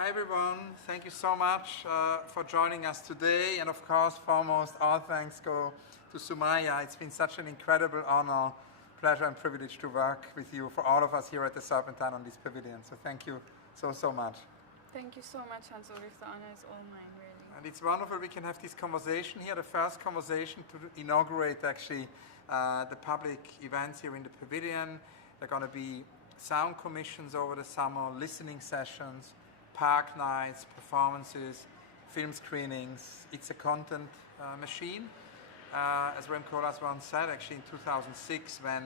Hi everyone, thank you so much for joining us today, and of course foremost all thanks go to Sumayya. It's been such an incredible honor, pleasure and privilege to work with you, for all of us here at the Serpentine on this pavilion, so thank you so much. Thank you so much, Hans Ulrich. The honor is all mine, really. And it's wonderful we can have this conversation here, the first conversation to inaugurate actually the public events here in the pavilion. There are going to be sound commissions over the summer, listening sessions, park nights, performances, film screenings. It's a content machine. As Rem Koolhaas once said, actually in 2006 when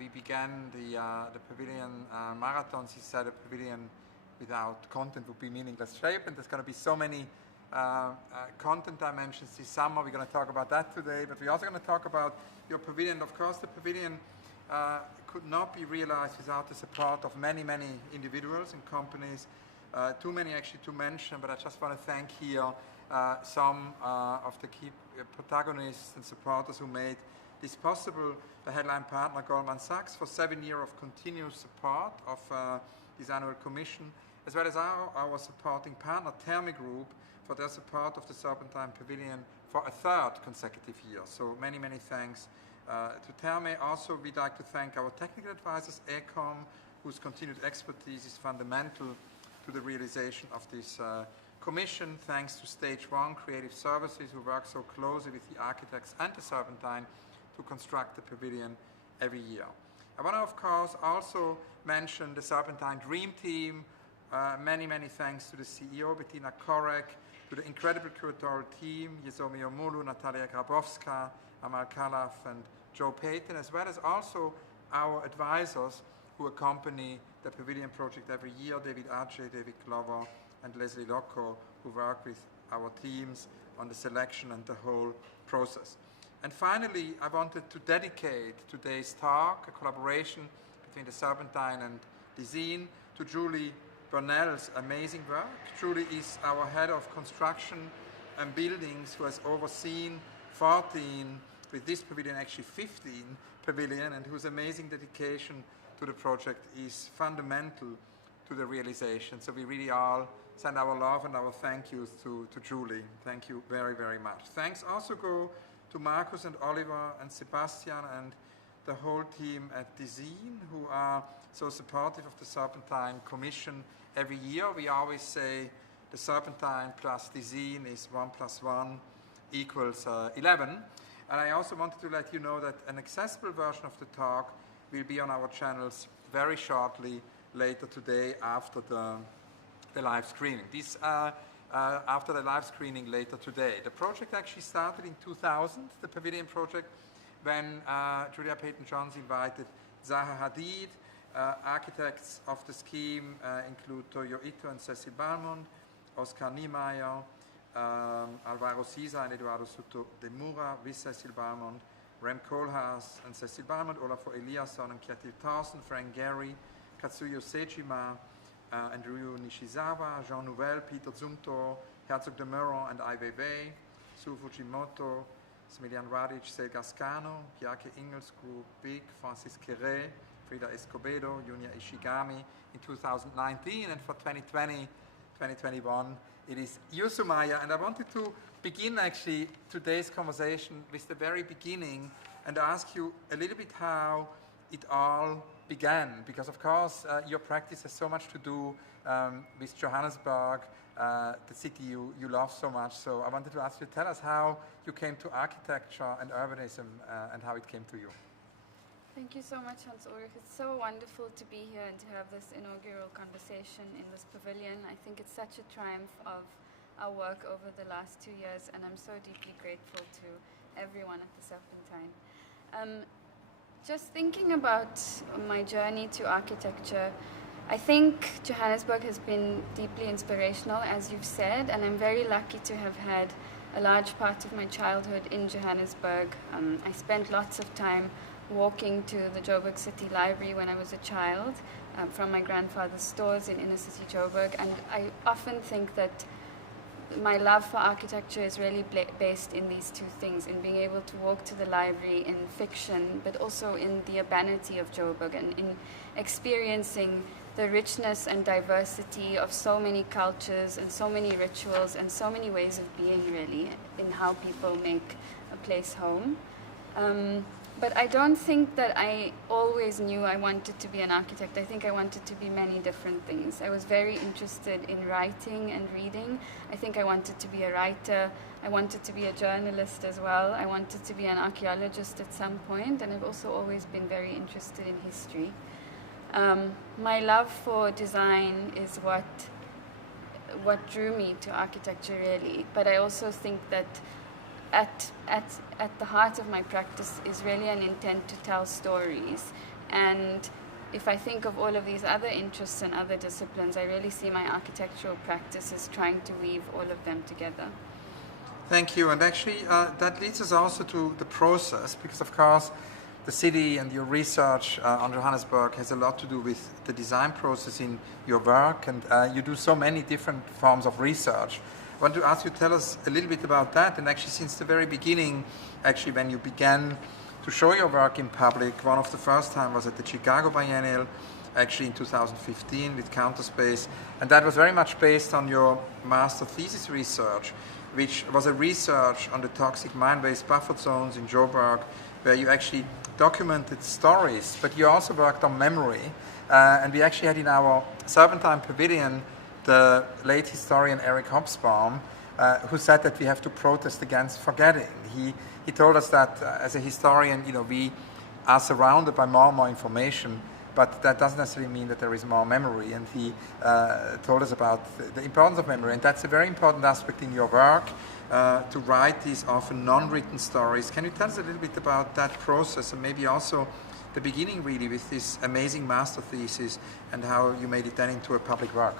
we began the pavilion marathons, he said a pavilion without content would be meaningless shape, and there's going to be so many content dimensions this summer. We're going to talk about that today, but we're also going to talk about your pavilion. Of course, the pavilion could not be realized without the support of many individuals and companies. Too many actually to mention, but I just want to thank here some of the key protagonists and supporters who made this possible. The headline partner Goldman Sachs for 7 years of continuous support of this annual commission, as well as our supporting partner Therme Group for their support of the Serpentine Pavilion for a third consecutive year. So many thanks to Therme. Also, we'd like to thank our technical advisors, ECOM, whose continued expertise is fundamental to the realization of this commission. Thanks to Stage 1 Creative Services, who work so closely with the architects and the Serpentine to construct the pavilion every year. I want to, of course, also mention the Serpentine Dream Team. Many thanks to the CEO, Bettina Korek, to the incredible curatorial team, Yezomi Omulu, Natalia Grabowska, Amal Khalaf, and Joe Payton, as well as also our advisors who accompany the Pavilion project every year, David Arce, David Glover, and Leslie Locco, who work with our teams on the selection and the whole process. And finally, I wanted to dedicate today's talk, a collaboration between the Serpentine and Dezeen, to Julie Burnell's amazing work. Julie is our head of construction and buildings, who has overseen 14, with this pavilion actually 15 pavilion, and whose amazing dedication to the project is fundamental to the realization. So we really all send our love and our thank yous to Julie. Thank you very much. Thanks also go to Marcus and Oliver and Sebastian and the whole team at Dezeen, who are so supportive of the Serpentine Commission every year. We always say the Serpentine plus Dezeen is 1 + 1 = 11. And I also wanted to let you know that an accessible version of the talk will be on our channels very shortly later today after the live screening. After the live screening later today. The project actually started in 2000, the Pavilion project, when Julia Payton-Johns invited Zaha Hadid. Architects of the scheme include Toyo Ito and Cecil Balmond, Oscar Niemeyer, Alvaro Siza and Eduardo Soto de Mura with Cecil Balmond, Rem Koolhaas and Cecil Balmond, Olafur Eliasson and Kjetil Thorsen, Frank Gehry, Katsuyo Sejima, and Ryu Nishizawa, Jean Nouvel, Peter Zumthor, Herzog de Meuron and Ai Weiwei, Su Fujimoto, Smiljan Radic, Sel Gascano, Bjarke Ingels, Group Big, Francis Queré, Frida Escobedo, Junya Ishigami in 2019, and for 2020, 2021, it is you, Sumayya. And I wanted to begin actually today's conversation with the very beginning and ask you a little bit how it all began, because of course your practice has so much to do with Johannesburg, the city you love so much. So I wanted to ask you, tell us how you came to architecture and urbanism and how it came to you. Thank you so much, Hans Ulrich. It's so wonderful to be here and to have this inaugural conversation in this pavilion. I think it's such a triumph of our work over the last 2 years, and I'm so deeply grateful to everyone at the Serpentine. Just thinking about my journey to architecture, I think Johannesburg has been deeply inspirational, as you've said, and I'm very lucky to have had a large part of my childhood in Johannesburg. I spent lots of time walking to the Joburg City Library when I was a child, from my grandfather's stores in inner city Joburg, and I often think that my love for architecture is really based in these two things, in being able to walk to the library in fiction, but also in the urbanity of Joburg and in experiencing the richness and diversity of so many cultures and so many rituals and so many ways of being, really, in how people make a place home. But I don't think that I always knew I wanted to be an architect. I think I wanted to be many different things. I was very interested in writing and reading. I think I wanted to be a writer. I wanted to be a journalist as well. I wanted to be an archaeologist at some point, and I've also always been very interested in history. My love for design is what drew me to architecture, really. But I also think that at the heart of my practice is really an intent to tell stories. And if I think of all of these other interests and other disciplines, I really see my architectural practice as trying to weave all of them together. Thank you. And actually, that leads us also to the process, because of course, the city and your research on Johannesburg has a lot to do with the design process in your work, and you do so many different forms of research. I want to ask you, tell us a little bit about that. And actually, since the very beginning, actually, when you began to show your work in public, one of the first time was at the Chicago Biennial, actually in 2015 with Counterspace. And that was very much based on your master thesis research, which was a research on the toxic mine waste buffer zones in Joburg, where you actually documented stories, but you also worked on memory. And we actually had in our Serpentine Pavilion the late historian Eric Hobsbawm, who said that we have to protest against forgetting. He told us that as a historian, we are surrounded by more and more information, but that doesn't necessarily mean that there is more memory. And he told us about the importance of memory, and that's a very important aspect in your work, to write these often non-written stories. Can you tell us a little bit about that process, and maybe also the beginning, really, with this amazing master thesis and how you made it then into a public work?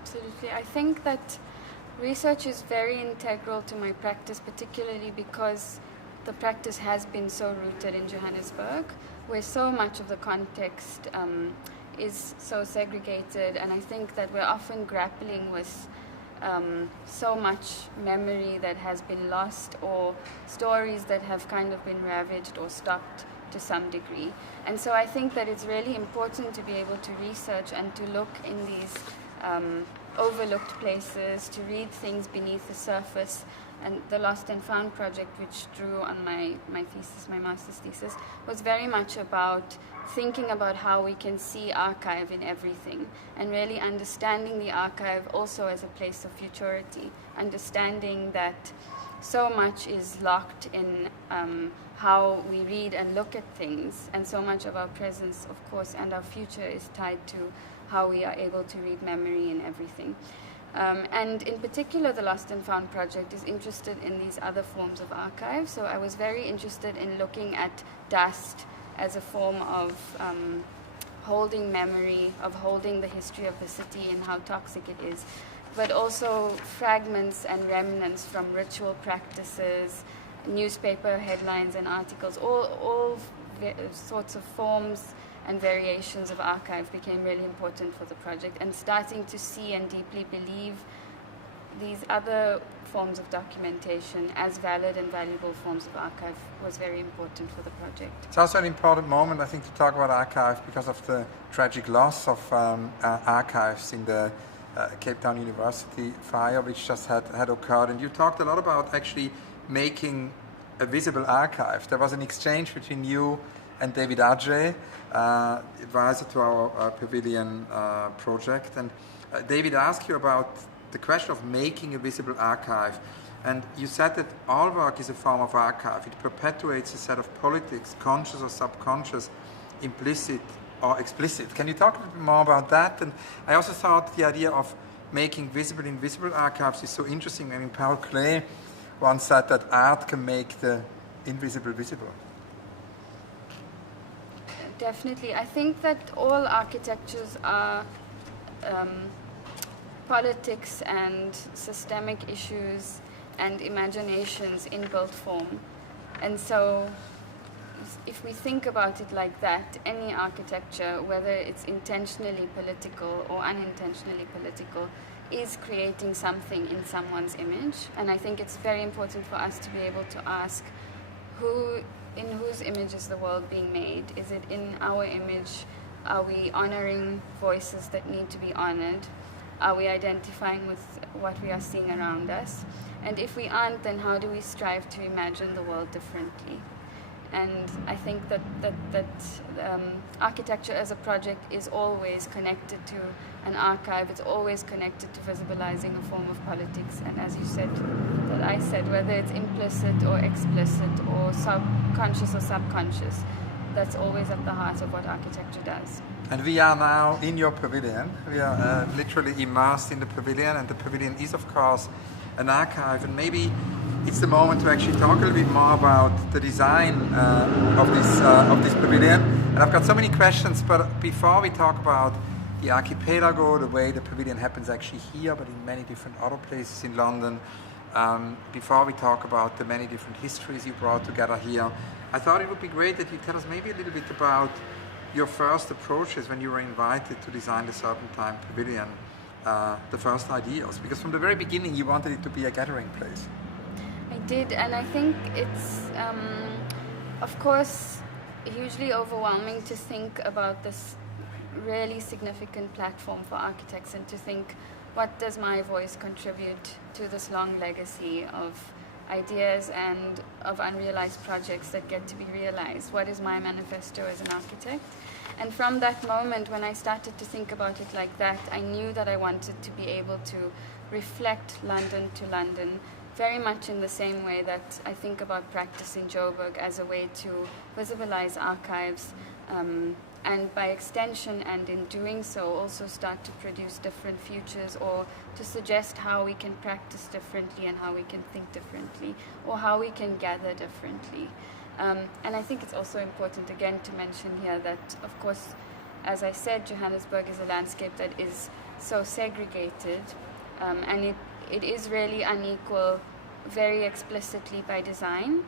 Absolutely. I think that research is very integral to my practice, particularly because the practice has been so rooted in Johannesburg, where so much of the context is so segregated, and I think that we're often grappling with so much memory that has been lost, or stories that have kind of been ravaged or stopped to some degree. And so I think that it's really important to be able to research and to look in these overlooked places, to read things beneath the surface. And the Lost and Found project, which drew on my thesis, my master's thesis, was very much about thinking about how we can see archive in everything, and really understanding the archive also as a place of futurity, understanding that so much is locked in how we read and look at things, and so much of our presence, of course, and our future is tied to how we are able to read memory in everything. And in particular, the Lost and Found project is interested in these other forms of archive. So I was very interested in looking at dust as a form of holding memory, of holding the history of the city and how toxic it is, but also fragments and remnants from ritual practices, newspaper headlines and articles, all sorts of forms and variations of archive became really important for the project, and starting to see and deeply believe these other forms of documentation as valid and valuable forms of archive was very important for the project. It's also an important moment, I think, to talk about archive because of the tragic loss of archives in the Cape Town University fire, which just had occurred. And you talked a lot about actually making a visible archive. There was an exchange between you and David Adje, advisor to our pavilion project. And David asked you about the question of making a visible archive. And you said that all work is a form of archive. It perpetuates a set of politics, conscious or subconscious, implicit or explicit. Can you talk a little bit more about that? And I also thought the idea of making visible invisible archives is so interesting. I mean, Paul Klee once said that art can make the invisible visible. Definitely. I think that all architectures are politics and systemic issues and imaginations in built form. And so if we think about it like that, any architecture, whether it's intentionally political or unintentionally political, is creating something in someone's image. And I think it's very important for us to be able to ask, in whose image is the world being made? Is it in our image? Are we honoring voices that need to be honored? Are we identifying with what we are seeing around us? And if we aren't, then how do we strive to imagine the world differently? And I think that architecture as a project is always connected to an archive. It's always connected to visibilizing a form of politics. And as you said, that I said, whether it's implicit or explicit or conscious or subconscious, that's always at the heart of what architecture does. And we are now in your pavilion. We are literally immersed in the pavilion, and the pavilion is, of course, an archive. And maybe it's the moment to actually talk a little bit more about the design of this pavilion. And I've got so many questions, but before we talk about the Archipelago, the way the pavilion happens actually here, but in many different other places in London, before we talk about the many different histories you brought together here, I thought it would be great that you tell us maybe a little bit about your first approaches when you were invited to design the Serpentine Pavilion, the first ideas, because from the very beginning you wanted it to be a gathering place. I did, and I think it's, of course, hugely overwhelming to think about this really significant platform for architects and to think, what does my voice contribute to this long legacy of ideas and of unrealized projects that get to be realized? What is my manifesto as an architect? And from that moment, when I started to think about it like that, I knew that I wanted to be able to reflect London to London, very much in the same way that I think about practice in Joburg as a way to visibilize archives, and by extension, and in doing so, also start to produce different futures, or to suggest how we can practice differently and how we can think differently, or how we can gather differently. And I think it's also important, again, to mention here that, of course, as I said, Johannesburg is a landscape that is so segregated, and it is really unequal, very explicitly by design.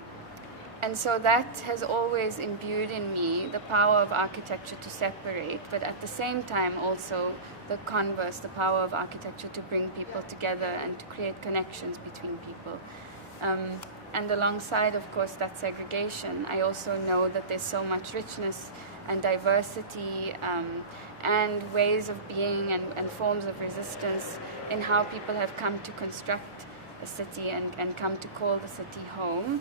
And so that has always imbued in me the power of architecture to separate, but at the same time also the converse, the power of architecture to bring people together and to create connections between people. And alongside, of course, that segregation, I also know that there's so much richness and diversity and ways of being and forms of resistance in how people have come to construct a city and come to call the city home.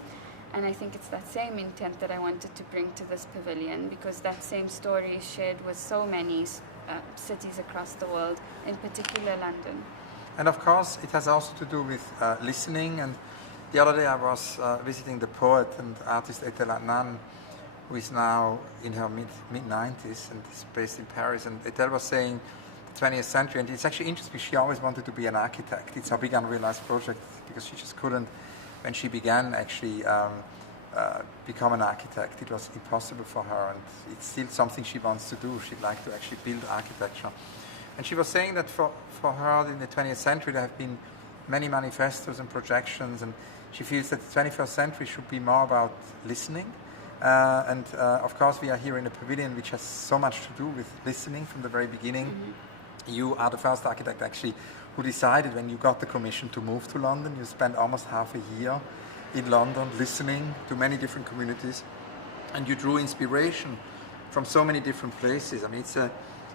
And I think it's that same intent that I wanted to bring to this pavilion, because that same story is shared with so many cities across the world, in particular London. And of course, it has also to do with listening. And the other day I was visiting the poet and artist Etel Adnan, who is now in her mid-90s and is based in Paris. And Etel was saying the 20th century, and it's actually interesting, she always wanted to be an architect. It's her big unrealized project, because she just couldn't. When she began actually become an architect, it was impossible for her, and it's still something she wants to do. She'd like to actually build architecture. And she was saying that for her in the 20th century there have been many manifestos and projections, and she feels that the 21st century should be more about listening. Of course we are here in a pavilion which has so much to do with listening from the very beginning. Mm-hmm. You are the first architect actually who decided, when you got the commission to move to London, you spent almost half a year in London listening to many different communities, and you drew inspiration from so many different places. I mean, it's an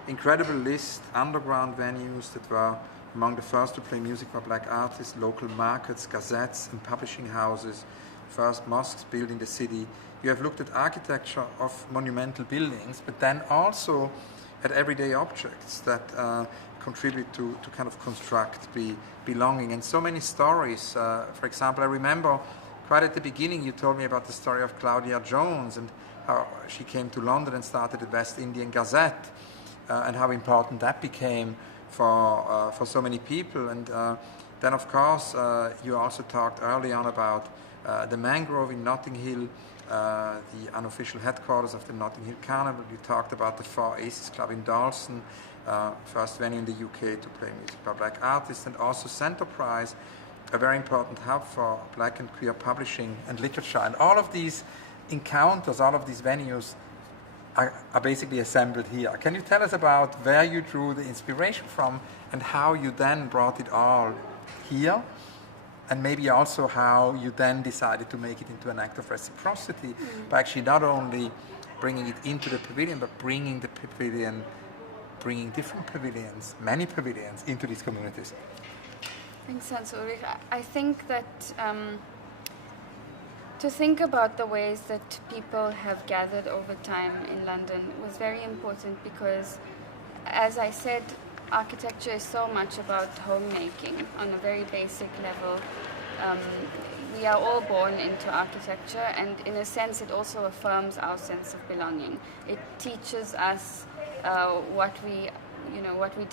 incredible list. Underground venues that were among the first to play music for black artists, local markets, gazettes and publishing houses, first mosques built in the city. You have looked at architecture of monumental buildings, but then also at everyday objects that contribute to kind of construct belonging, and so many stories. For example, I remember quite at the beginning you told me about the story of Claudia Jones and how she came to London and started the West Indian Gazette, and how important that became for so many people. And then of course you also talked early on about the Mangrove in Notting Hill, the unofficial headquarters of the Notting Hill Carnival. You talked about the Four Aces Club in Dalston, first venue in the UK to play music by black artists, and also Centerprise, a very important hub for black and queer publishing and literature. And all of these encounters, all of these venues are basically assembled here. Can you tell us about where you drew the inspiration from and how you then brought it all here? And maybe also how you then decided to make it into an act of reciprocity by actually not only bringing it into the pavilion, but bringing different pavilions, many pavilions, into these communities. Thanks, Hans Ulrich. I think that to think about the ways that people have gathered over time in London was very important because, as I said, architecture is so much about homemaking on a very basic level. We are all born into architecture, and in a sense it also affirms our sense of belonging. It teaches us what we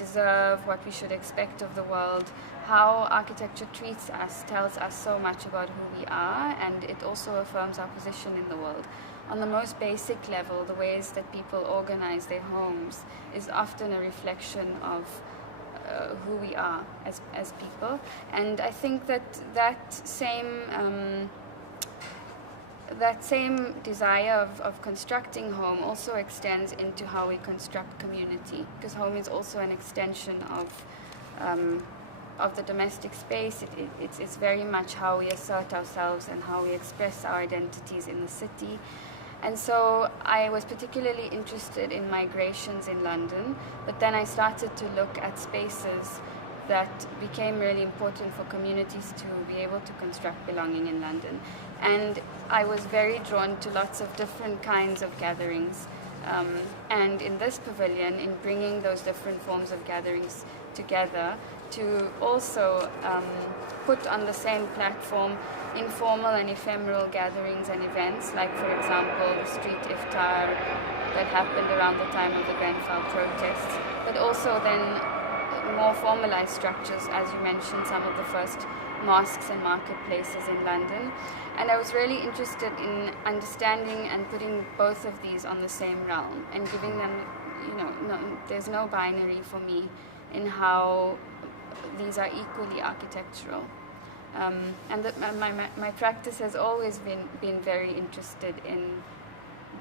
deserve, what we should expect of the world. How architecture treats us tells us so much about who we are, and it also affirms our position in the world. On the most basic level, the ways that people organize their homes is often a reflection of who we are as people. And I think that same desire of constructing home also extends into how we construct community, because home is also an extension of the domestic space. It's very much how we assert ourselves and how we express our identities in the city. And so I was particularly interested in migrations in London, but then I started to look at spaces that became really important for communities to be able to construct belonging in London. And I was very drawn to lots of different kinds of gatherings. And in this pavilion, in bringing those different forms of gatherings together, to also put on the same platform informal and ephemeral gatherings and events, like, for example, the street iftar that happened around the time of the Grenfell protests, but also then more formalized structures, as you mentioned, some of the first mosques and marketplaces in London. And I was really interested in understanding and putting both of these on the same realm and giving them, there's no binary for me in how these are equally architectural. And my practice has always been very interested in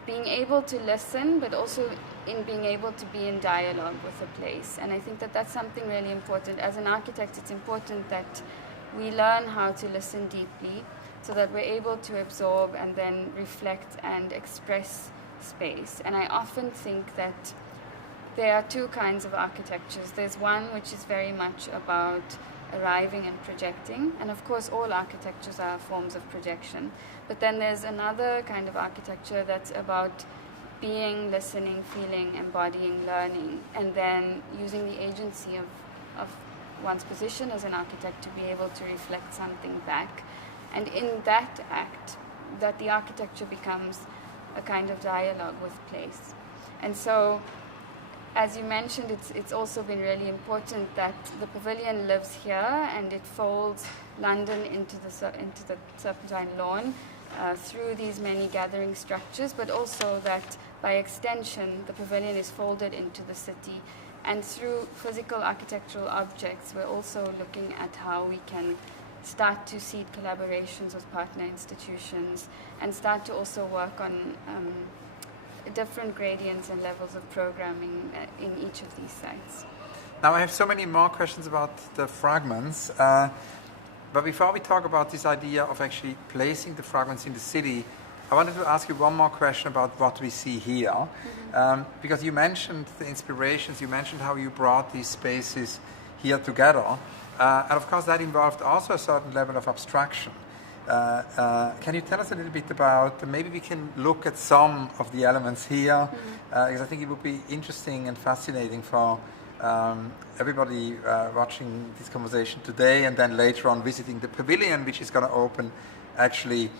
being able to listen, but also in being able to be in dialogue with a place. And I think that that's something really important. As an architect, it's important that we learn how to listen deeply so that we're able to absorb and then reflect and express space. And I often think that there are two kinds of architectures. There's one which is very much about arriving and projecting, and of course all architectures are forms of projection. But then there's another kind of architecture that's about being, listening, feeling, embodying, learning, and then using the agency of one's position as an architect to be able to reflect something back. And in that act, that the architecture becomes a kind of dialogue with place. And so, as you mentioned, it's also been really important that the pavilion lives here and it folds London into the Serpentine lawn through these many gathering structures, but also that by extension the pavilion is folded into the city. And through physical architectural objects, we're also looking at how we can start to seed collaborations with partner institutions and start to also work on different gradients and levels of programming in each of these sites. Now I have so many more questions about the fragments, but before we talk about this idea of actually placing the fragments in the city, I wanted to ask you one more question about what we see here, because you mentioned the inspirations, you mentioned how you brought these spaces here together, and of course that involved also a certain level of abstraction. Can you tell us a little bit about, maybe we can look at some of the elements here, because I think it would be interesting and fascinating for everybody watching this conversation today, and then later on visiting the pavilion, which is going to open actually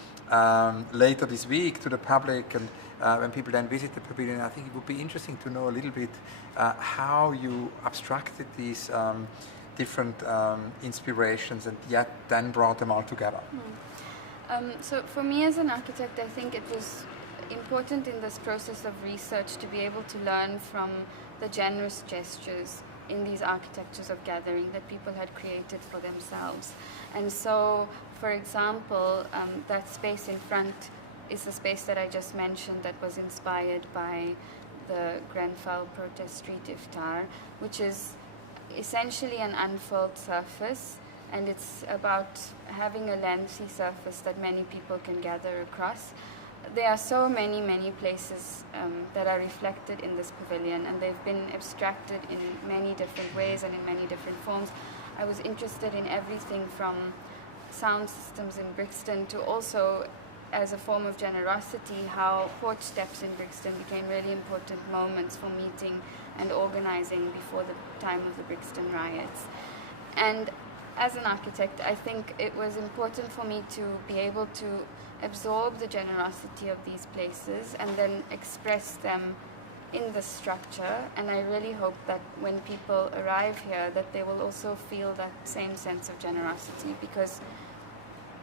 later this week to the public. And when people then visit the pavilion, I think it would be interesting to know a little bit how you abstracted these different inspirations and yet then brought them all together. So for me as an architect, I think it was important in this process of research to be able to learn from the generous gestures in these architectures of gathering that people had created for themselves. And so, for example, that space in front is the space that I just mentioned that was inspired by the Grenfell protest street iftar, which is essentially an unfurled surface, and it's about having a lengthy surface that many people can gather across. there are so many places that are reflected in this pavilion, and they've been abstracted in many different ways and in many different forms. I was interested in everything from sound systems in Brixton to also, as a form of generosity, how porch steps in Brixton became really important moments for meeting and organizing before the time of the Brixton riots. And as an architect, I think it was important for me to be able to absorb the generosity of these places and then express them in the structure. And I really hope that when people arrive here, that they will also feel that same sense of generosity, because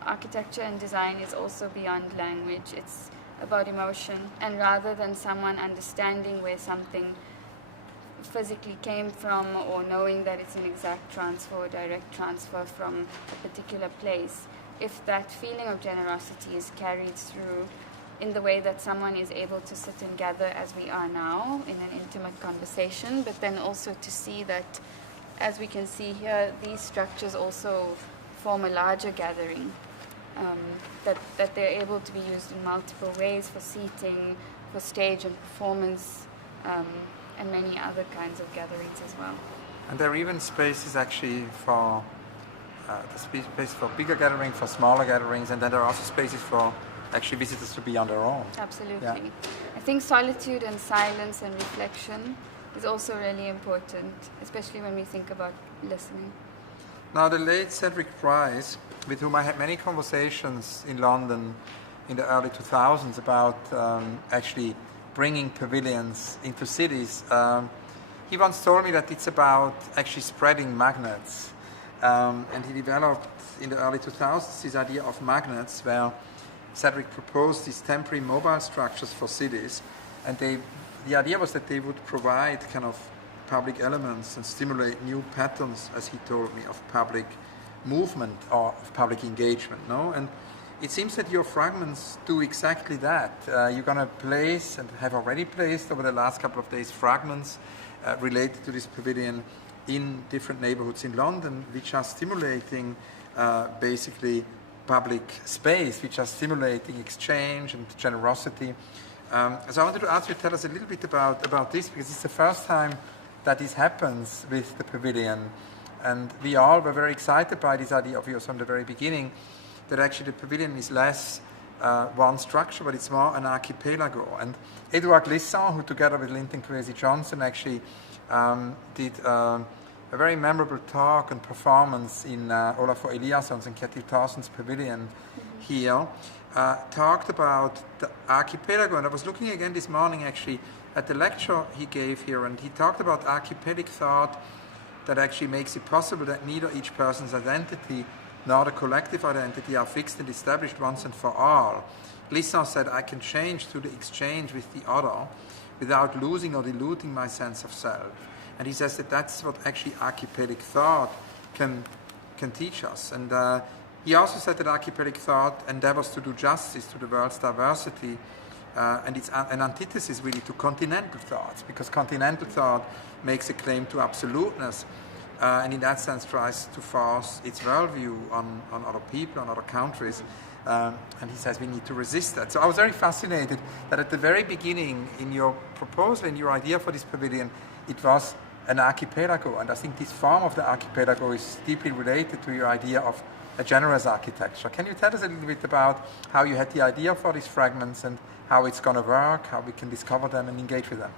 architecture and design is also beyond language. It's about emotion, and rather than someone understanding where something physically came from or knowing that it's an exact transfer or direct transfer from a particular place, if that feeling of generosity is carried through in the way that someone is able to sit and gather as we are now in an intimate conversation, but then also to see that, as we can see here, these structures also form a larger gathering. That they're able to be used in multiple ways for seating, for stage and performance, and many other kinds of gatherings as well. And there are even spaces actually for space for bigger gatherings, for smaller gatherings, and then there are also spaces for actually visitors to be on their own. Absolutely. Yeah. I think solitude and silence and reflection is also really important, especially when we think about listening. Now, the late Cedric Price, with whom I had many conversations in London in the early 2000s about actually bringing pavilions into cities, he once told me that it's about actually spreading magnets. And he developed in the early 2000s this idea of magnets, where Cedric proposed these temporary mobile structures for cities. And the idea was that they would provide kind of public elements and stimulate new patterns, as he told me, of public movement or of public engagement. No? And it seems that your fragments do exactly that. You're going to place, and have already placed over the last couple of days, fragments related to this pavilion in different neighborhoods in London, which are stimulating basically public space, which are stimulating exchange and generosity. So I wanted to ask you to tell us a little bit about this, because it's the first time that this happens with the pavilion. And we all were very excited by this idea of yours from the very beginning, that actually the pavilion is less one structure, but it's more an archipelago. And Edouard Glissant, who together with Linton Kwesi Johnson actually did a very memorable talk and performance in Olafur Eliasson's and Kjetil Thorsen's pavilion here, talked about the archipelago. And I was looking again this morning actually at the lecture he gave here, and he talked about archipelagic thought that actually makes it possible that neither each person's identity nor the collective identity are fixed and established once and for all. Glissant said, I can change through the exchange with the other without losing or diluting my sense of self. And he says that that's what actually archipelagic thought can teach us. And he also said that archipelagic thought endeavors to do justice to the world's diversity, and it's an antithesis really to continental thoughts, because continental thought makes a claim to absoluteness, and in that sense tries to force its worldview on other people, on other countries. And he says we need to resist that. So I was very fascinated that at the very beginning in your proposal, in your idea for this pavilion, it was an archipelago. And I think this form of the archipelago is deeply related to your idea of a generous architecture. Can you tell us a little bit about how you had the idea for these fragments and how it's going to work, how we can discover them and engage with them?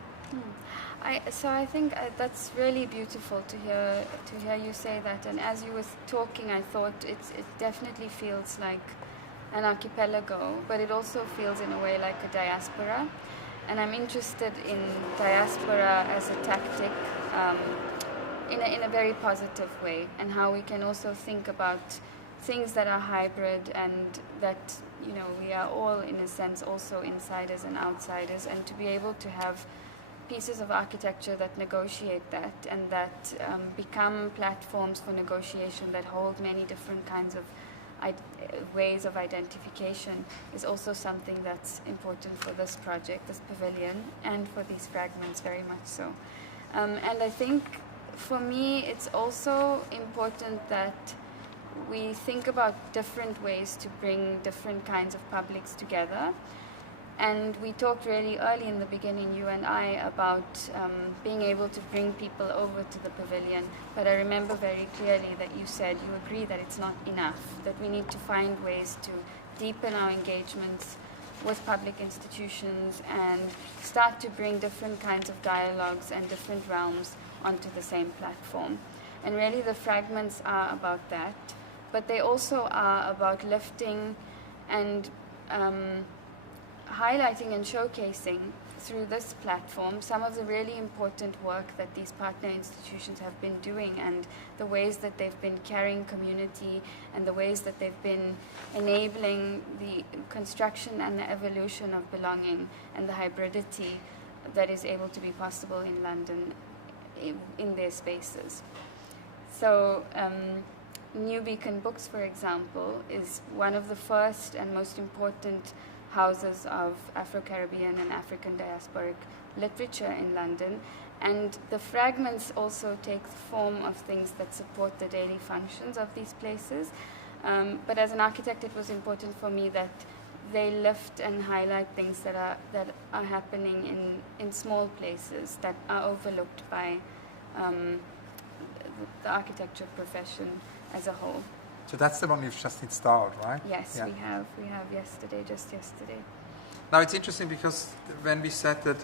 So I think that's really beautiful to hear you say that. And as you were talking, I thought it definitely feels like an archipelago, but it also feels in a way like a diaspora. And I'm interested in diaspora as a tactic in a very positive way, and how we can also think about things that are hybrid, and that, you know, we are all in a sense also insiders and outsiders, and to be able to have pieces of architecture that negotiate that, and that become platforms for negotiation that hold many different kinds of ways of identification, is also something that's important for this project, this pavilion, and for these fragments very much so. And I think for me it's also important that we think about different ways to bring different kinds of publics together. And we talked really early in the beginning, you and I, about being able to bring people over to the pavilion. But I remember very clearly that you said you agree that it's not enough, that we need to find ways to deepen our engagements with public institutions and start to bring different kinds of dialogues and different realms onto the same platform. And really the fragments are about that, but they also are about lifting and highlighting and showcasing through this platform some of the really important work that these partner institutions have been doing, and the ways that they've been carrying community, and the ways that they've been enabling the construction and the evolution of belonging and the hybridity that is able to be possible in London in their spaces. So New Beacon Books, for example, is one of the first and most important houses of Afro-Caribbean and African diasporic literature in London, and the fragments also take the form of things that support the daily functions of these places. But as an architect, it was important for me that they lift and highlight things that are happening in small places that are overlooked by the architecture profession as a whole. So that's the one you've just installed, right? Yes, yeah. we have just yesterday. Now it's interesting because when we said that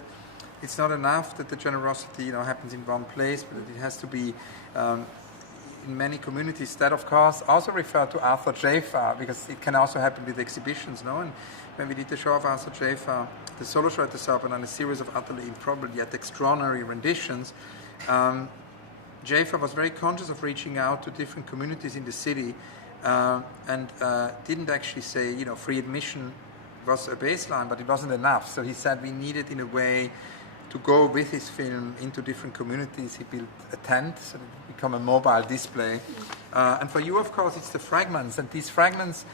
it's not enough that the generosity happens in one place, but it has to be in many communities. That of course also referred to Arthur Jafa, because it can also happen with exhibitions, no? And when we did the show of Arthur Jafa, the solo show at the Serpentine, a series of utterly improbable yet extraordinary renditions, Jafa was very conscious of reaching out to different communities in the city, and didn't actually say, free admission was a baseline, but it wasn't enough. So he said we needed, in a way, to go with his film into different communities. He built a tent, so that it became a mobile display. And for you, of course, it's the fragments. And these fragments,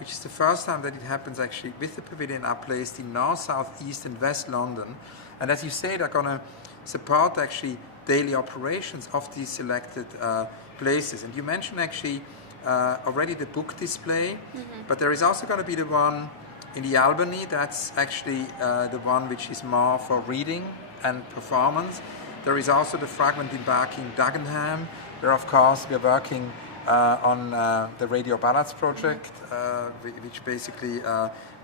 which is the first time that it happens actually with the pavilion, are placed in North, South, East and West London. And as you say, they're going to support actually daily operations of these selected places. And you mentioned actually already the book display, but there is also going to be the one in the Albany. That's actually the one which is more for reading and performance. There is also the fragment embarking Dagenham, where of course we're working on the Radio Ballads project, which basically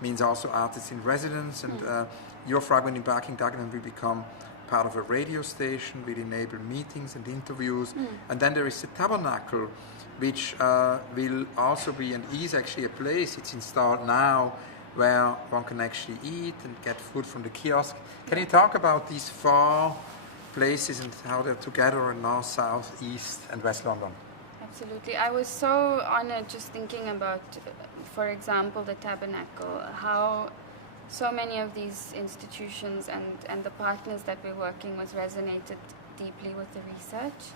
means also artists in residence, and your fragment embarking Dagenham will become part of a radio station, will enable meetings and interviews. And then there is the Tabernacle, which will also be and is actually a place, it's installed now, where one can actually eat and get food from the kiosk. Can you talk about these 4 places and how they're together in North, South, East and West London? Absolutely. I was so honored just thinking about, for example, the Tabernacle, how so many of these institutions and the partners that we're working with resonated deeply with the research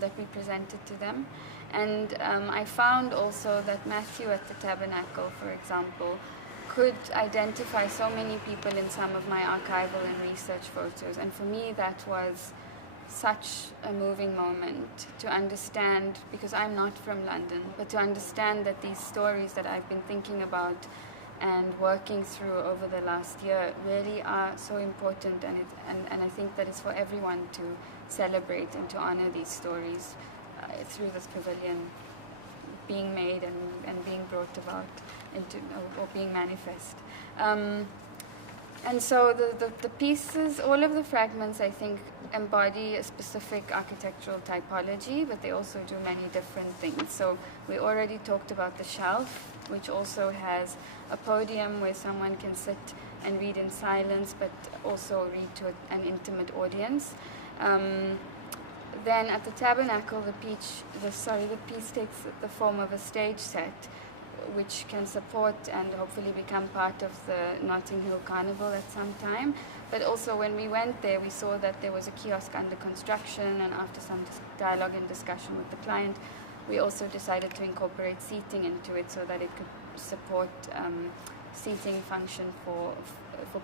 that we presented to them. And I found also that Matthew at the Tabernacle, for example, could identify so many people in some of my archival and research photos. And for me, that was such a moving moment to understand, because I'm not from London, but to understand that these stories that I've been thinking about and working through over the last year really are so important, and I think that it's for everyone to celebrate and to honor these stories through this pavilion being made and being brought about into or being manifest. And so the pieces, all of the fragments, I think, embody a specific architectural typology, but they also do many different things. So we already talked about the shelf, which also has a podium where someone can sit and read in silence, but also read to an intimate audience. Then at the Tabernacle, the piece takes the form of a stage set, which can support and hopefully become part of the Notting Hill Carnival at some time. But also when we went there, we saw that there was a kiosk under construction, and after some dialogue and discussion with the client, we also decided to incorporate seating into it so that it could support seating function for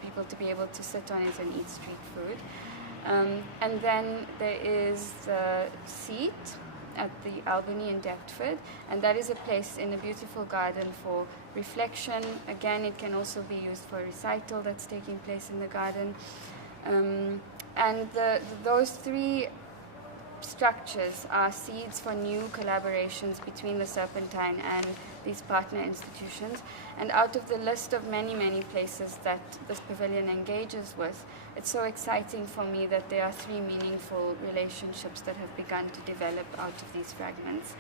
people to be able to sit on it and eat street food. And then there is the seat, at the Albany in Deptford, and that is a place in a beautiful garden for reflection. Again, it can also be used for a recital that's taking place in the garden. And those three structures are seeds for new collaborations between the Serpentine and these partner institutions. And out of the list of many, many places that this pavilion engages with, it's so exciting for me that there are three meaningful relationships that have begun to develop out of these fragments.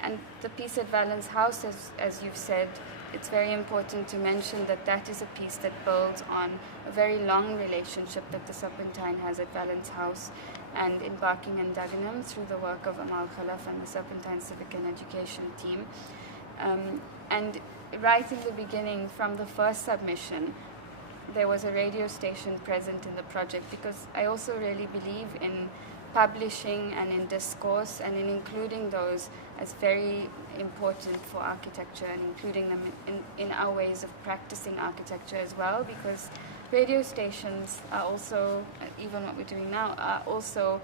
And the piece at Valence House, as you've said, it's very important to mention that that is a piece that builds on a very long relationship that the Serpentine has at Valence House and in Barking and Dagenham through the work of Amal Khalaf and the Serpentine Civic and Education team. And right in the beginning, from the first submission, there was a radio station present in the project, because I also really believe in publishing and in discourse and in including those as very important for architecture and including them in our ways of practicing architecture as well, because radio stations are also, even what we're doing now, are also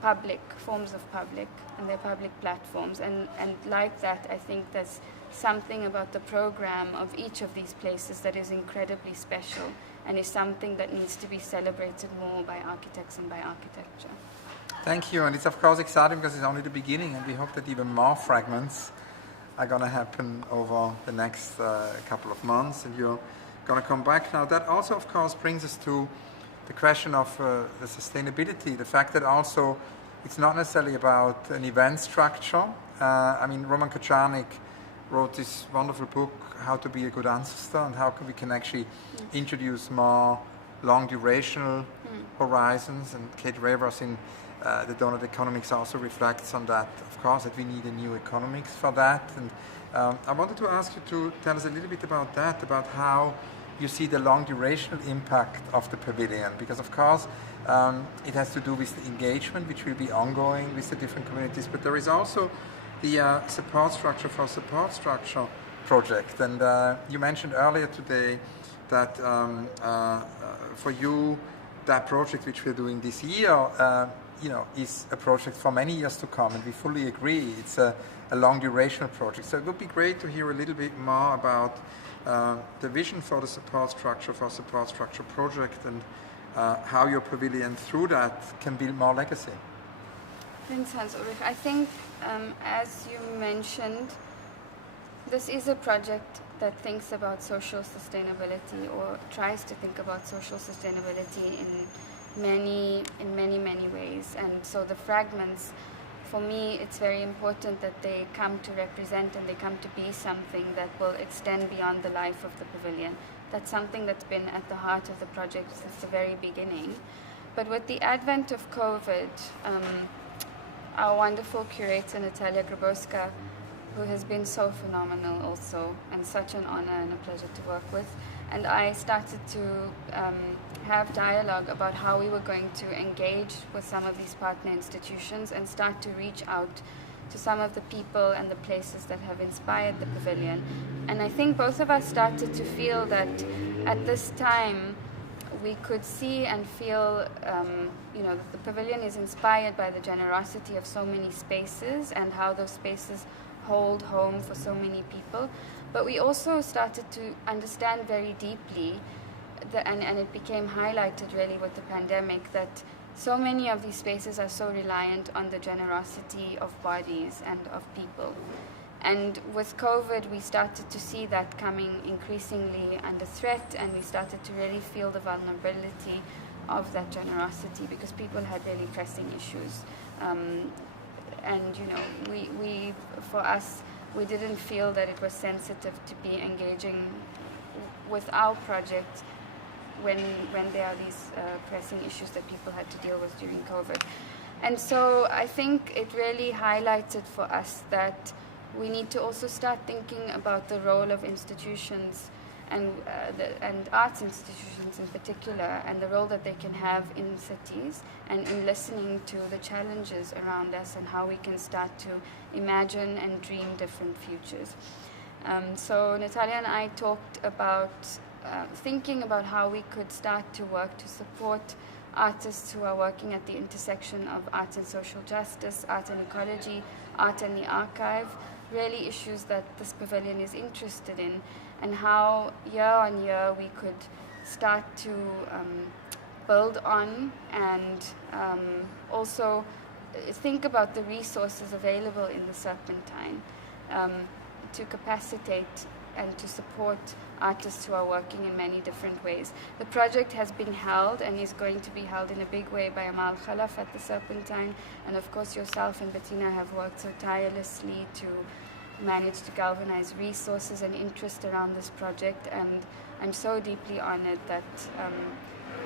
public, forms of public, and they're public platforms. And like that, I think there's something about the program of each of these places that is incredibly special and is something that needs to be celebrated more by architects and by architecture. Thank you, and it's of course exciting because it's only the beginning, and we hope that even more fragments are going to happen over the next couple of months, and you're going to come back. Now that also of course brings us to the question of the sustainability, the fact that also it's not necessarily about an event structure. I mean, Roman Kaczarnik wrote this wonderful book, How to Be a Good Ancestor, and how we can actually introduce more long durational horizons, and Kate Ravers in the Donut Economics also reflects on that, of course, that we need a new economics for that. And I wanted to ask you to tell us a little bit about that, about how you see the long durational impact of the pavilion, because of course it has to do with the engagement which will be ongoing with the different communities, but there is also the support structure for support structure project. And you mentioned earlier today that for you that project which we're doing this year is a project for many years to come, and we fully agree it's a long durational project. So it would be great to hear a little bit more about the vision for the support structure project, and how your pavilion through that can build more legacy. Thanks, Hans Ulrich. I think, as you mentioned, this is a project that thinks about social sustainability, or tries to think about social sustainability in many ways. And so the fragments, for me, it's very important that they come to represent and they come to be something that will extend beyond the life of the pavilion. That's something that's been at the heart of the project since the very beginning. But with the advent of COVID, our wonderful curator, Natalia Grabowska, who has been so phenomenal also, and such an honor and a pleasure to work with, and I started to have dialogue about how we were going to engage with some of these partner institutions and start to reach out to some of the people and the places that have inspired the pavilion. And I think both of us started to feel that at this time we could see and feel that the pavilion is inspired by the generosity of so many spaces and how those spaces hold home for so many people. But we also started to understand very deeply, and it became highlighted really with the pandemic, that so many of these spaces are so reliant on the generosity of bodies and of people. And with COVID, we started to see that coming increasingly under threat, and we started to really feel the vulnerability of that generosity, because people had really pressing issues. We for us, we didn't feel that it was sensitive to be engaging with our project when there are these pressing issues that people had to deal with during COVID. And so I think it really highlighted for us that we need to also start thinking about the role of institutions and arts institutions in particular, and the role that they can have in cities, and in listening to the challenges around us and how we can start to imagine and dream different futures. So Natalia and I talked about thinking about how we could start to work to support artists who are working at the intersection of art and social justice, art and ecology, art and the archive, really issues that this pavilion is interested in, and how year on year we could start to build on and also think about the resources available in the Serpentine to capacitate and to support artists who are working in many different ways. The project has been held and is going to be held in a big way by Amal Khalaf at the Serpentine, and of course yourself and Bettina have worked so tirelessly to manage to galvanize resources and interest around this project, and I'm so deeply honored that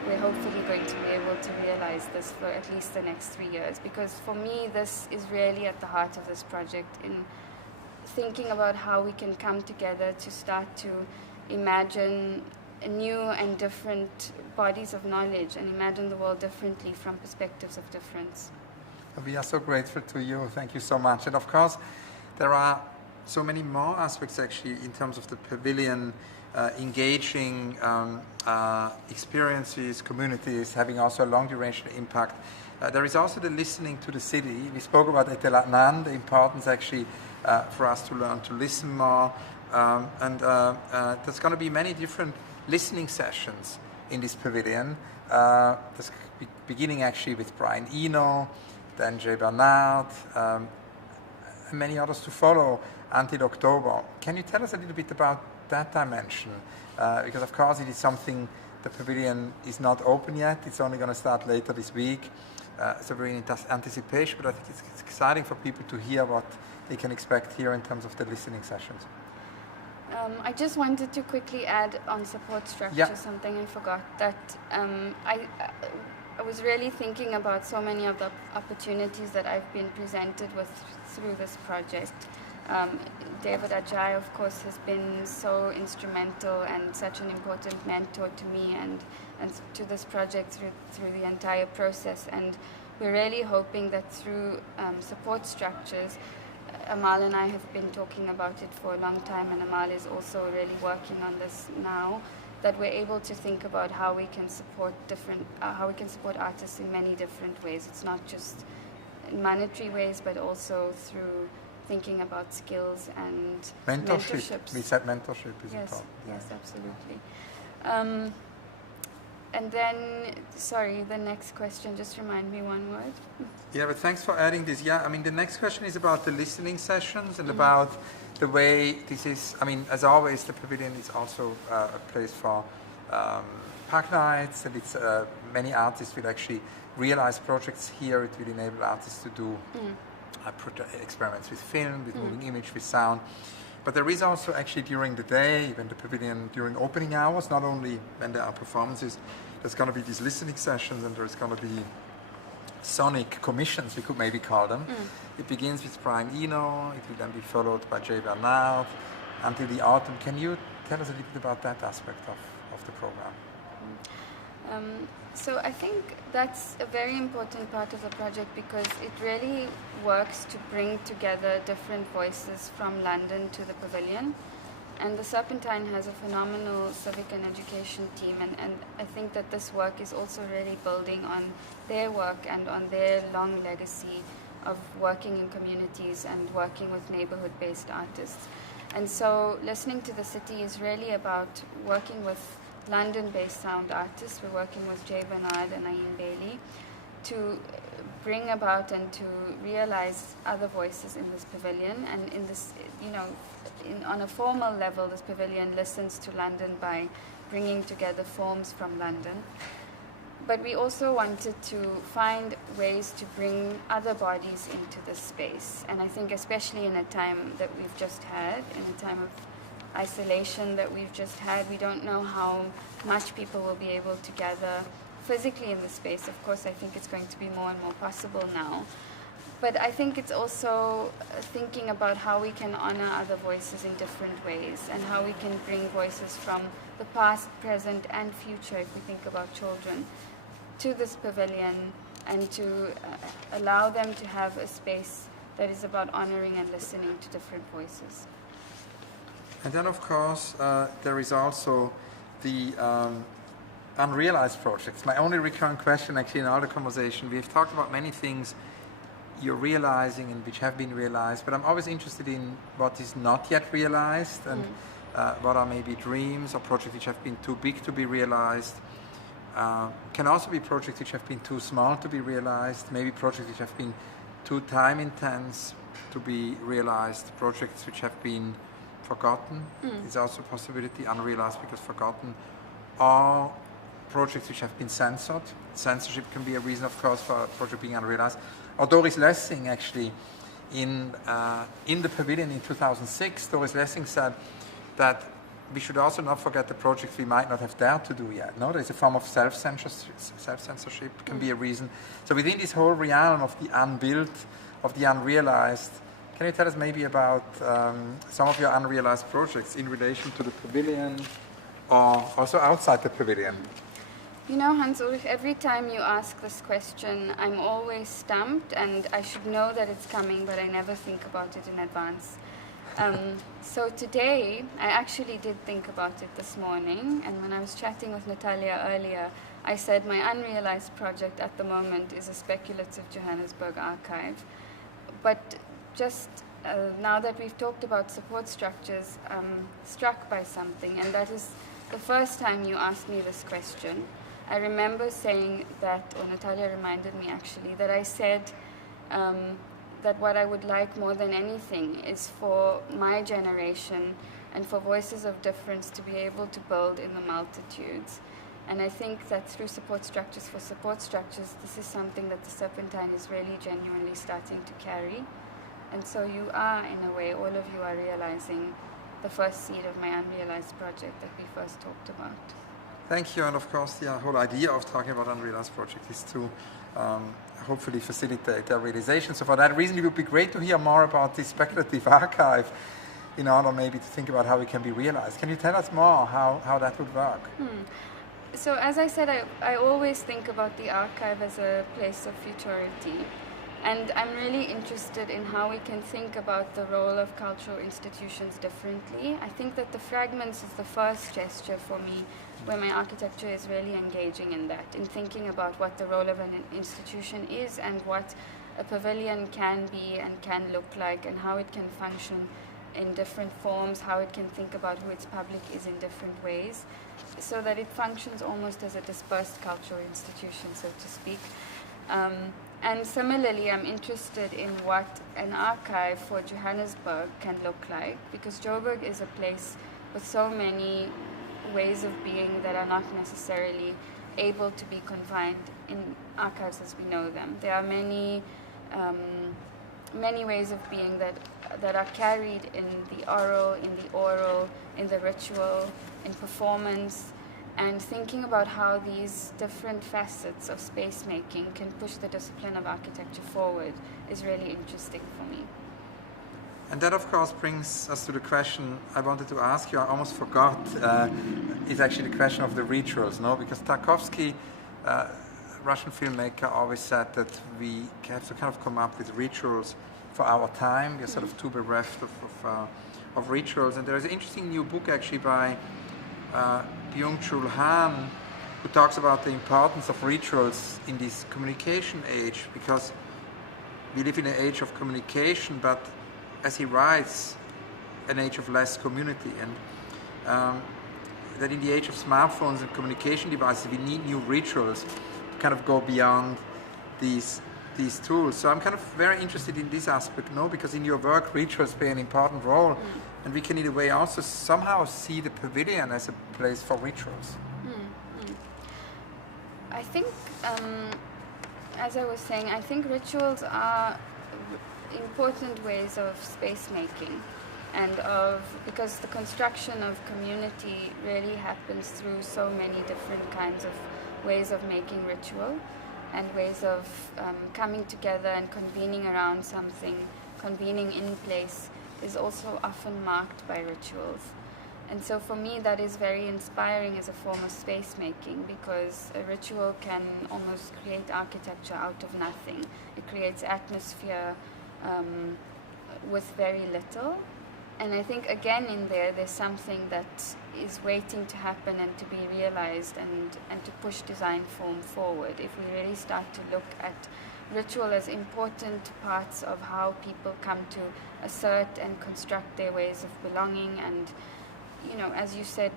we're hopefully going to be able to realize this for at least the next 3 years, because for me this is really at the heart of this project, in thinking about how we can come together to start to imagine new and different bodies of knowledge and imagine the world differently from perspectives of difference. We are so grateful to you. Thank you so much. And of course, there are so many more aspects actually in terms of the pavilion, engaging experiences, communities, having also a long duration impact. There is also the listening to the city. We spoke about Et El Adnan, the importance actually for us to learn to listen more. There's going to be many different listening sessions in this pavilion. There's beginning actually with Brian Eno, then Jay Bernard, and many others to follow until October. Can you tell us a little bit about that dimension? Because of course it is something, the pavilion is not open yet. It's only going to start later this week. So we're in anticipation, but I think it's exciting for people to hear what they can expect here in terms of the listening sessions. I just wanted to quickly add on support structure, something I forgot, that I was really thinking about so many of the opportunities that I've been presented with through this project. David Ajay, of course, has been so instrumental and such an important mentor to me and to this project through the entire process. And we're really hoping that through support structures, Amal and I have been talking about it for a long time, and Amal is also really working on this now, that we're able to think about how we can support artists in many different ways. It's not just in monetary ways, but also through thinking about skills and mentorships. We said mentorship is important. Yes, absolutely. And then, sorry, the next question, just remind me one word. Yeah, but thanks for adding this. Yeah, I mean, the next question is about the listening sessions and about the way this is, I mean, as always, the pavilion is also a place for park nights, and it's many artists will actually realize projects here. It will enable artists to do experiments with film, with moving image, with sound. But there is also actually during the day, when the pavilion, during opening hours, not only when there are performances, there's going to be these listening sessions, and there's going to be sonic commissions, we could maybe call them. It begins with Brian Eno, it will then be followed by Jay Bernard until the autumn. Can you tell us a little bit about that aspect of the program? So I think that's a very important part of the project, because it really works to bring together different voices from London to the pavilion. And the Serpentine has a phenomenal civic and education team, and I think that this work is also really building on their work and on their long legacy of working in communities and working with neighborhood-based artists. And so listening to the city is really about working with London-based sound artists. We're working with Jay Bernard and Naeem Bailey to bring about and to realize other voices in this pavilion. And in this, on a formal level, this pavilion listens to London by bringing together forms from London. But we also wanted to find ways to bring other bodies into this space. And I think especially in a time that we've just had, in a time of isolation that we've just had, we don't know how much people will be able to gather physically in the space. Of course, I think it's going to be more and more possible now. But I think it's also thinking about how we can honor other voices in different ways, and how we can bring voices from the past, present, and future, if we think about children, to this pavilion, and to allow them to have a space that is about honoring and listening to different voices. And then, of course, there is also the unrealized projects. My only recurrent question actually in all the conversation, we've talked about many things you're realizing and which have been realized, but I'm always interested in what is not yet realized and what are maybe dreams or projects which have been too big to be realized. Can also be projects which have been too small to be realized, maybe projects which have been too time intense to be realized, projects which have been forgotten is also a possibility, unrealized because forgotten, or projects which have been censored. Censorship can be a reason, of course, for a project being unrealized. Or Doris Lessing, actually, in the pavilion in 2006, Doris Lessing said that we should also not forget the projects we might not have dared to do yet. No, there's a form of self-censorship can be a reason. So within this whole realm of the unbuilt, of the unrealized, can you tell us maybe about some of your unrealized projects in relation to the pavilion or also outside the pavilion? You know, Hans Ulrich, every time you ask this question, I'm always stumped, and I should know that it's coming, but I never think about it in advance. So today, I actually did think about it this morning, and when I was chatting with Natalia earlier, I said my unrealized project at the moment is a speculative Johannesburg archive. But just now that we've talked about support structures, I'm struck by something, and that is the first time you asked me this question. I remember saying that, or Natalia reminded me actually, that I said that what I would like more than anything is for my generation and for voices of difference to be able to build in the multitudes. And I think that through support structures for support structures, this is something that the Serpentine is really genuinely starting to carry. And so you are, in a way, all of you are realizing the first seed of my unrealized project that we first talked about. Thank you, and of course the whole idea of talking about unrealized projects is to hopefully facilitate their realization. So for that reason, it would be great to hear more about this speculative archive in order maybe to think about how it can be realized. Can you tell us more how that would work? So as I said, I always think about the archive as a place of futurity. And I'm really interested in how we can think about the role of cultural institutions differently. I think that the fragments is the first gesture for me where my architecture is really engaging in that, in thinking about what the role of an institution is and what a pavilion can be and can look like and how it can function in different forms, how it can think about who its public is in different ways, so that it functions almost as a dispersed cultural institution, so to speak. And similarly, I'm interested in what an archive for Johannesburg can look like, because Joburg is a place with so many ways of being that are not necessarily able to be confined in archives as we know them. There are many ways of being that are carried in the oral, in the ritual, in performance, and thinking about how these different facets of space making can push the discipline of architecture forward is really interesting for me. And that, of course, brings us to the question I wanted to ask you, I almost forgot, is actually the question of the rituals, no? Because Tarkovsky, Russian filmmaker, always said that we have to kind of come up with rituals for our time. We're sort of too bereft of rituals. And there is an interesting new book, actually, by Byung-Chul Han, who talks about the importance of rituals in this communication age, because we live in an age of communication, but as he writes, an age of less community, and that in the age of smartphones and communication devices, we need new rituals to kind of go beyond these tools. So I'm kind of very interested in this aspect, no? Because in your work, rituals play an important role, and we can in a way also somehow see the pavilion as a place for rituals. I think, as I was saying, I think rituals are important ways of space making, and because the construction of community really happens through so many different kinds of ways of making ritual and ways of coming together and convening around something. Convening in place is also often marked by rituals. And so for me, that is very inspiring as a form of space making, because a ritual can almost create architecture out of nothing. It creates atmosphere with very little, And I think again in there's something that is waiting to happen and to be realized and to push design form forward. If we really start to look at ritual as important parts of how people come to assert and construct their ways of belonging, and as you said,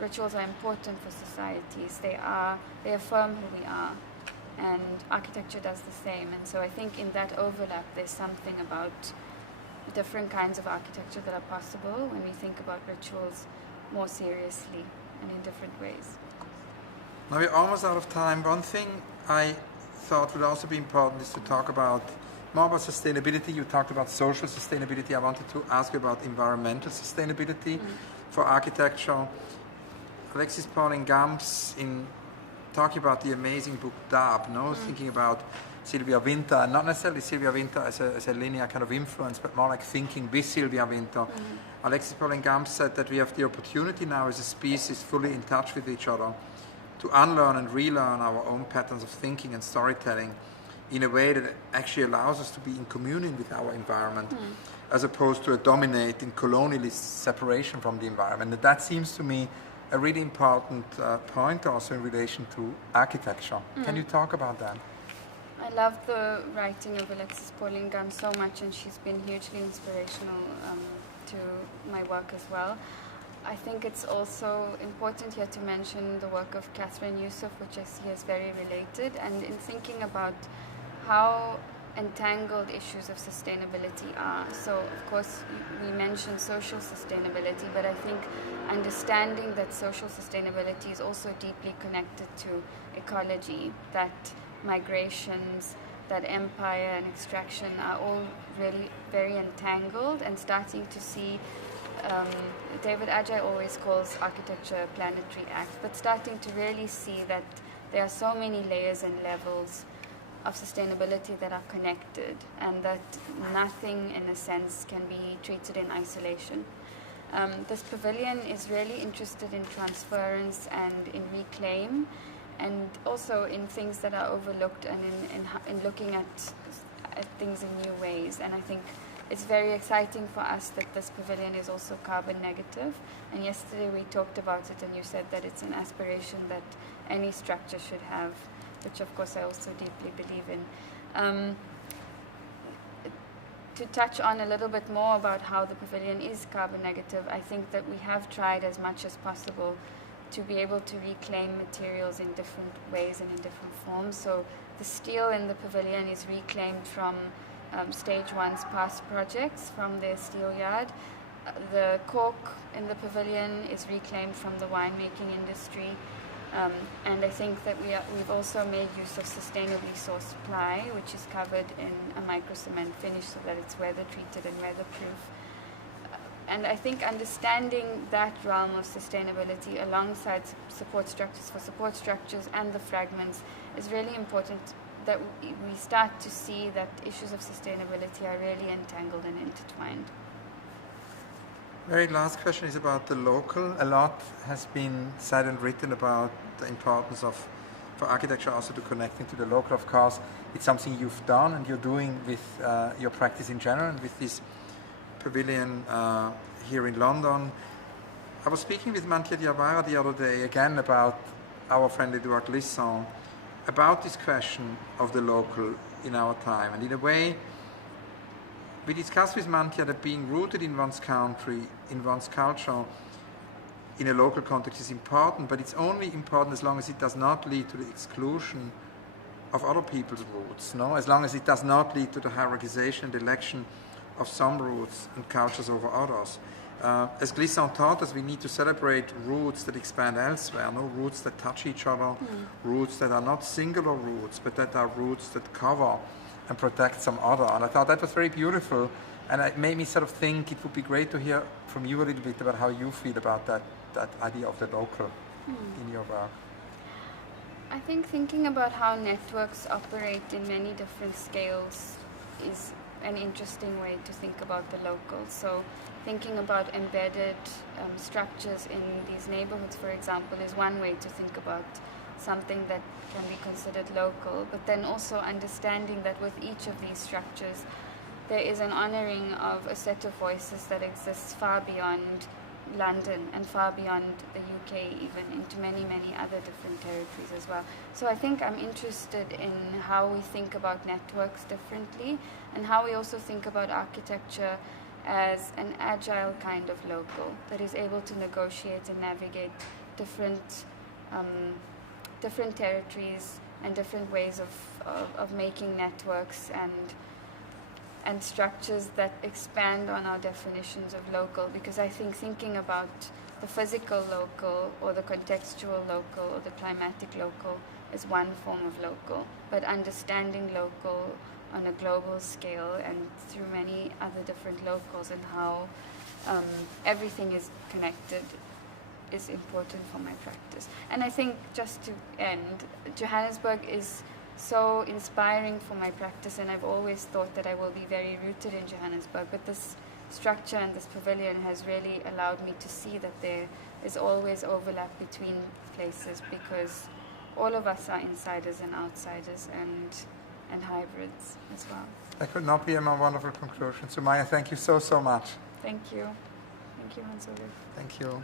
rituals are important for societies. They affirm who we are, and architecture does the same. And so I think in that overlap there's something about different kinds of architecture that are possible when we think about rituals more seriously and in different ways. Now we're almost out of time. One thing I thought would also be important is to talk about more about sustainability. You talked about social sustainability. I wanted to ask you about environmental sustainability for architecture. Alexis Pauline Gumbs, in talking about the amazing book Dab, thinking about Sylvia Wynter, and not necessarily Sylvia Wynter as a linear kind of influence, but more like thinking with Sylvia Wynter. Alexis Pauline Gumbs said that we have the opportunity now as a species fully in touch with each other to unlearn and relearn our own patterns of thinking and storytelling in a way that actually allows us to be in communion with our environment, as opposed to a dominating colonialist separation from the environment. And that seems to me a really important point also in relation to architecture. Can you talk about that? I love the writing of Alexis Pauline Gumbs so much, and she's been hugely inspirational to my work as well. I think it's also important here to mention the work of Catherine Youssef, which I see as very related, and in thinking about how entangled issues of sustainability are. So, of course, we mentioned social sustainability, but I think understanding that social sustainability is also deeply connected to ecology, that migrations, that empire and extraction are all really very entangled, and starting to see, David Adjaye always calls architecture a planetary act, but starting to really see that there are so many layers and levels of sustainability that are connected, and that nothing in a sense can be treated in isolation. This pavilion is really interested in transference and in reclaim, and also in things that are overlooked, and in looking at things in new ways. And I think it's very exciting for us that this pavilion is also carbon negative. And yesterday we talked about it, and you said that it's an aspiration that any structure should have, which of course I also deeply believe in. To touch on a little bit more about how the pavilion is carbon negative, I think that we have tried as much as possible to be able to reclaim materials in different ways and in different forms. So the steel in the pavilion is reclaimed from Stage 1's past projects from their steel yard. The cork in the pavilion is reclaimed from the winemaking industry. And I think that we've also made use of sustainably sourced ply, which is covered in a micro-cement finish so that it's weather treated and weatherproof. And I think understanding that realm of sustainability alongside support structures for support structures and the fragments is really important, that we start to see that issues of sustainability are really entangled and intertwined. Very last question is about the local. A lot has been said and written about the importance for architecture also to connecting to the local. Of course, it's something you've done and you're doing with your practice in general and with this pavilion here in London. I was speaking with Mantia Diawara the other day again about our friend Edouard Glissant, about this question of the local in our time. And in a way, we discussed with Mantia that being rooted in one's country, in one's culture, in a local context is important, but it's only important as long as it does not lead to the exclusion of other people's roots, no? As long as it does not lead to the hierarchization and election of some roots and cultures over others. As Glissant taught us, we need to celebrate roots that expand elsewhere, no? Roots that touch each other, roots that are not singular roots, but that are roots that cover and protect some other. And I thought that was very beautiful, and it made me sort of think it would be great to hear from you a little bit about how you feel about that idea of the local in your work. I think thinking about how networks operate in many different scales is an interesting way to think about the local. So thinking about embedded structures in these neighborhoods, for example, is one way to think about something that can be considered local, but then also understanding that with each of these structures there is an honouring of a set of voices that exists far beyond London and far beyond the UK, even into many, many other different territories as well. So I think I'm interested in how we think about networks differently, and how we also think about architecture as an agile kind of local that is able to negotiate and navigate different different territories and different ways of making networks and structures that expand on our definitions of local, because I think thinking about the physical local or the contextual local or the climatic local is one form of local, but understanding local on a global scale and through many other different locals and how everything is connected is important for my practice. And I think, just to end, Johannesburg is so inspiring for my practice, and I've always thought that I will be very rooted in Johannesburg, but this structure and this pavilion has really allowed me to see that there is always overlap between places, because all of us are insiders and outsiders and hybrids as well. That could not be a more wonderful conclusion. Sumayya, thank you so much. Thank you. Thank you, Hans Ulrich. Thank you.